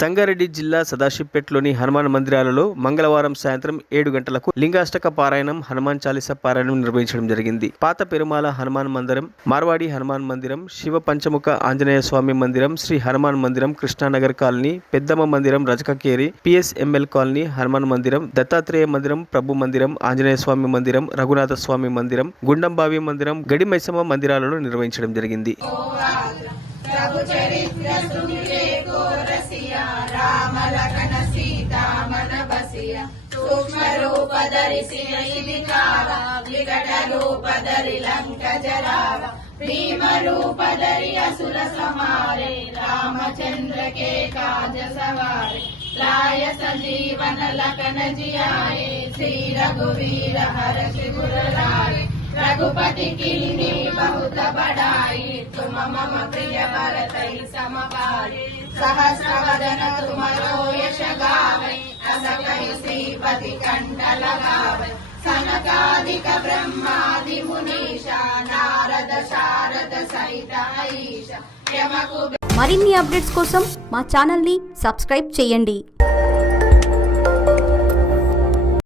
సంగారెడ్డి జిల్లా సదాశివపేటలోని హనుమాన్ మందిరాలలో మంగళవారం సాయంత్రం 7 గంటలకు లింగాష్టక పారాయణం, హనుమాన్ చాలీసా పారాయణం నిర్వహించడం జరిగింది. పాత పెరుమాల హనుమాన్ మందిరం, మార్వాడి హనుమాన్ మందిరం, శివ పంచముఖ ఆంజనేయ స్వామి మందిరం, శ్రీ హనుమాన్ మందిరం, కృష్ణానగర్ కాలనీ, పెద్దమ్మ మందిరం, రజకకేరి, పిఎస్ఎంఎల్ కాలనీ, హనుమాన్ మందిరం, దత్తాత్రేయ మందిరం, ప్రభు మందిరం, ఆంజనేయ స్వామి మందిరం, రఘునాథ స్వామి మందిరం, గుండంబావి మందిరం, గడి మైసమ్మ మందిరాలలో నిర్వహించడం జరిగింది. सूक्ष्म रूप धरि सिंहिकावा, विकट रूप धरि लंक जरावा, भीम रूप धरि असुर संहारे, रामचंद्र के काज सवारे, लाय संजीवन लखन जियाए, श्री रघुवीर हर्षि उर लाए, रघुपति कीन्ही बहुत बड़ाई, तुम मम प्रिय भरतहि सम भाई, सहस्र वदन तुमरो यश गावै, अस कहि श्रीपति कंठ लगावै, सनकादिक ब्रह्मादि मुनीषा, नारद शारद सहित अहीशा, यम कुबेर। మరిన్ని అప్డేట్స్ కోసం మా ఛానల్ ని సబ్స్క్రైబ్ చేయండి.